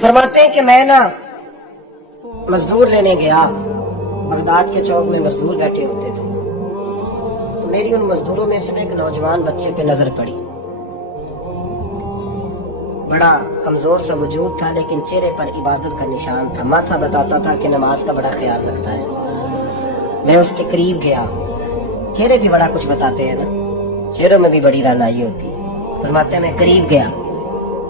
فرماتے ہیں کہ میں نا مزدور لینے گیا، بغداد کے چوک میں مزدور بیٹھے ہوتے تھے، تو میری ان مزدوروں میں سے ایک نوجوان بچے پہ نظر پڑی۔ بڑا کمزور سا وجود تھا لیکن چہرے پر عبادت کا نشان تھا، ماتھا بتاتا تھا کہ نماز کا بڑا خیال رکھتا ہے۔ میں اس کے قریب گیا، چہرے بھی بڑا کچھ بتاتے ہیں نا، چہروں میں بھی بڑی رانائی ہوتی ہے۔ فرماتے ہیں میں قریب گیا،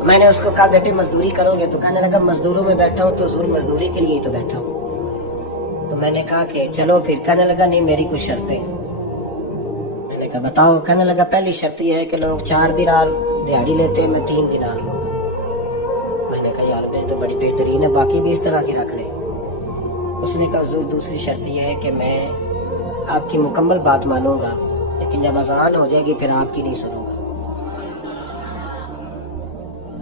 میں نے اس کو کہا بیٹے مزدوری کرو گے؟ تو کہنے لگا مزدوروں میں بیٹھا ہوں تو ضرور مزدوری کے لیے ہی تو بیٹھا ہوں۔ تو میں نے کہا کہ چلو پھر، کہنے لگا نہیں میری کچھ شرطیں۔ میں نے کہا بتاؤ؟ کہنے لگا پہلی شرط یہ ہے کہ لوگ 4 دینار دیہاڑی لیتے ہیں، میں 3 دینار لوں گا۔ میں نے کہا یار میں تو بڑی بہترین ہے، باقی بھی اس طرح کی رکھ لے۔ اس نے کہا حضور دوسری شرط یہ ہے کہ میں آپ کی مکمل بات مانوں گا لیکن جب اذان ہو جائے گی پھر آپ کی نہیں سنوں گا۔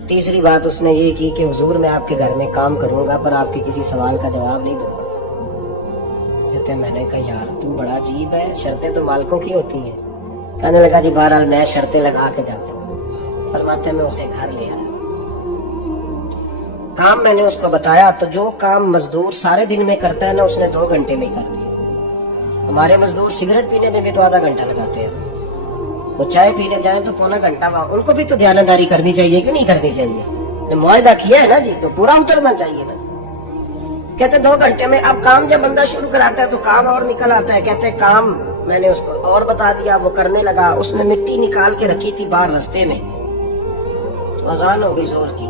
تیسری بات اس نے یہ کی کہ حضور میں آپ کے گھر میں کام کروں گا پر آپ کے کسی سوال کا جواب نہیں دوں گا۔ کہتے ہیں میں نے کہا یار تو بڑا عجیب ہے، شرطیں تو مالکوں کی ہوتی ہیں۔ کہنے لگا جی بہرحال میں شرطیں لگا کے جاتا ہوں۔ فرماتے میں اسے گھر لے آیا، کام میں نے اس کو بتایا تو جو کام مزدور سارے دن میں کرتا ہے نا اس نے 2 گھنٹے میں ہی کر دیا۔ ہمارے مزدور سگریٹ پینے میں بھی تو آدھا گھنٹہ لگاتے ہیں، وہ چائے پینے جائیں تو پونا گھنٹہ، ان کو بھی تو دیانتداری کرنی چاہیے کہ نہیں کرنی چاہیے؟ معاہدہ کیا ہے نا جی تو پورا اترنا چاہیے نا۔ کہتے 2 گھنٹے میں، اب کام جب بندہ شروع کراتا ہے تو کام اور نکل آتا ہے۔ کہتے کام میں نے اس کو اور بتا دیا، وہ کرنے لگا۔ اس نے مٹی نکال کے رکھی تھی باہر رستے میں، تو اذان ہو گئی زور کی،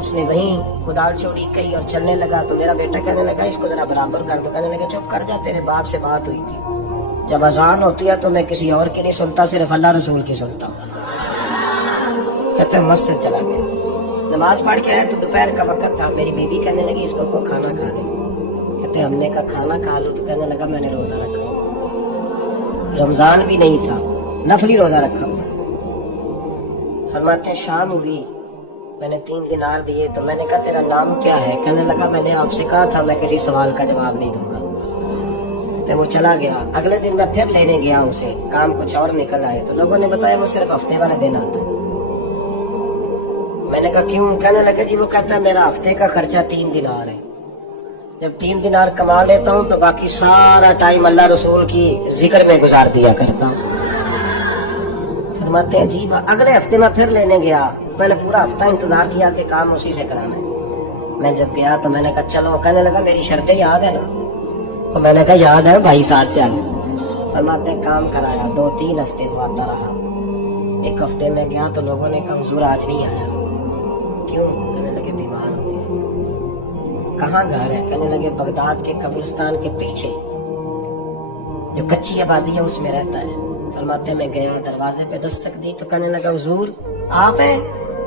اس نے وہیں کدال چھوڑی کہی اور چلنے لگا۔ تو میرا بیٹا کہنے لگا اس کو ذرا برابر کر دو۔ کہنے لگا چپ کر جا، تیرے باپ سے بات ہوئی تھی، جب اذان ہوتی ہے تو میں کسی اور کی نہیں سنتا، صرف اللہ رسول کی سنتا ہوں۔ کہتے ہیں مسجد چلا گیا، نماز پڑھ کے آیا تو دوپہر کا وقت تھا۔ میری بیوی کہنے لگی اس کو کھانا کھا لے۔ کہتے ہیں ہم نے کہا کھانا کھا لو، تو کہنے لگا میں نے روزہ رکھا، رمضان بھی نہیں تھا، نفلی روزہ رکھا۔ فرماتے ہیں شام ہوئی، میں نے 3 دینار دیے تو میں نے کہا تیرا نام کیا ہے؟ کہنے لگا میں نے آپ سے کہا تھا میں کسی سوال کا جواب نہیں دوں گا۔ وہ چلا گیا۔ اگلے دن میں پھر لینے گیا اسے، کام کچھ اور نکل آئے تو لوگوں نے بتایا وہ صرف ہفتے والے دن آتا ہے۔ میں نے کہا کیوں؟ کہنے لگا جی وہ کہتا ہے میرا ہفتے کا خرچہ 3 دینار ہے، جب 3 دینار کما لیتا ہوں تو باقی سارا ٹائم اللہ رسول کی ذکر میں گزار دیا کرتا ہوں۔ فرماتے ہیں عجیب۔ اگلے ہفتے میں پھر لینے گیا، میں نے پورا ہفتہ انتظار کیا کہ کام اسی سے کرانا ہے۔ میں جب گیا تو میں نے کہا چلو، کہنے لگا میری شرطیں یاد ہے نا؟ تو میں نے کہا یاد ہے بھائی، ساتھ چل۔ فرماتے ہیں کام کرایا، 2-3 ہفتے وہ آتا رہا۔ ایک ہفتے میں گیا تو لوگوں نے کہا حضور آج نہیں آیا، کیوں؟ کہنے لگے بیمار ہو گئے۔ کہاں گھر ہے؟ کہنے لگے بغداد کے قبرستان کے پیچھے جو کچی آبادی ہے اس میں رہتا ہے۔ فرماتے میں گیا، دروازے پہ دستک دی تو کہنے لگا حضور آپ ہیں؟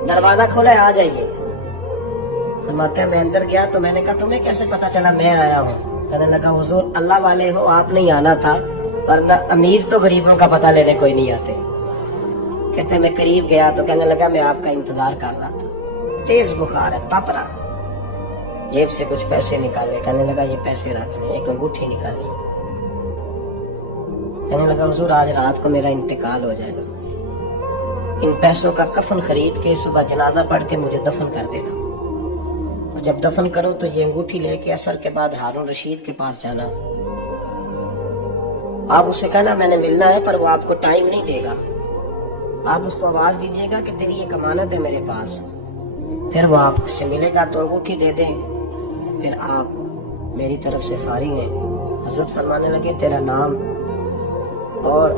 دروازہ کھولا ہے، آ جائیے۔ فرماتے ہیں میں اندر گیا تو میں نے کہا تمہیں کیسے پتا چلا میں آیا ہوں؟ کہنے لگا حضور اللہ والے ہو، آپ نہیں آنا تھا، ورنہ امیر تو غریبوں کا پتہ لینے کوئی نہیں آتے۔ کہتے میں قریب گیا تو کہنے لگا میں آپ کا انتظار کر رہا تھا، تیز بخار ہے، تپ رہا۔ جیب سے کچھ پیسے نکالے، کہنے لگا یہ پیسے رکھ لیں، ایک انگوٹھی نکالی۔ کہنے لگا حضور آج رات کو میرا انتقال ہو جائے گا، ان پیسوں کا کفن خرید کے صبح جنازہ پڑھ کے مجھے دفن کر دینا، اور جب دفن کرو تو یہ انگوٹھی لے کے عصر کے بعد ہارون رشید کے پاس جانا۔ آپ اسے کہنا میں نے ملنا ہے پر وہ آپ کو ٹائم نہیں دے گا، آپ اس کو آواز دیجیے گا کہ تیری ایک امانت ہے میرے پاس، پھر وہ آپ سے ملے گا تو انگوٹھی دے دیں، پھر آپ میری طرف سے فارغ ہیں۔ حضرت فرمانے لگے تیرا نام؟ اور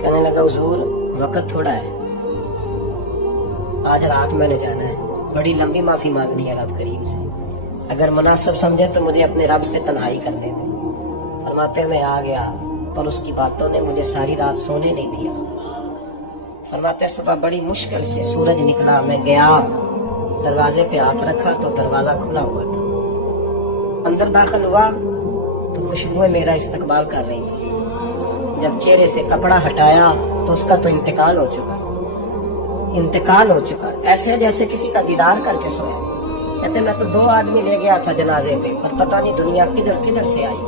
کہنے لگا حضور وقت تھوڑا ہے، آج رات میں نے جانا ہے، بڑی لمبی معافی مانگنی ہے رب کریم سے، اگر مناسب سمجھے تو مجھے اپنے رب سے تنہائی کرنے دیں۔ فرماتے میں آ گیا پر اس کی باتوں نے مجھے ساری رات سونے نہیں دیا۔ فرماتے صبح بڑی مشکل سے سورج نکلا، میں گیا دروازے پہ ہاتھ رکھا تو دروازہ کھلا ہوا تھا، اندر داخل ہوا تو خوشبوئیں میرا استقبال کر رہی تھی۔ جب چہرے سے کپڑا ہٹایا تو اس کا تو انتقال ہو چکا، ایسے جیسے کسی کا دیدار کر کے سویا۔ کہتے میں تو 2 آدمی لے گیا تھا جنازے پہ، پر پتہ نہیں دنیا کدھر سے آئی،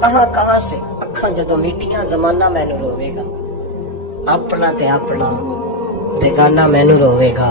کہاں سے اکھاں جدوں میٹیاں زمانہ مینوں روے گا، اپنا تے اپنا بیگانہ مینوں روے گا۔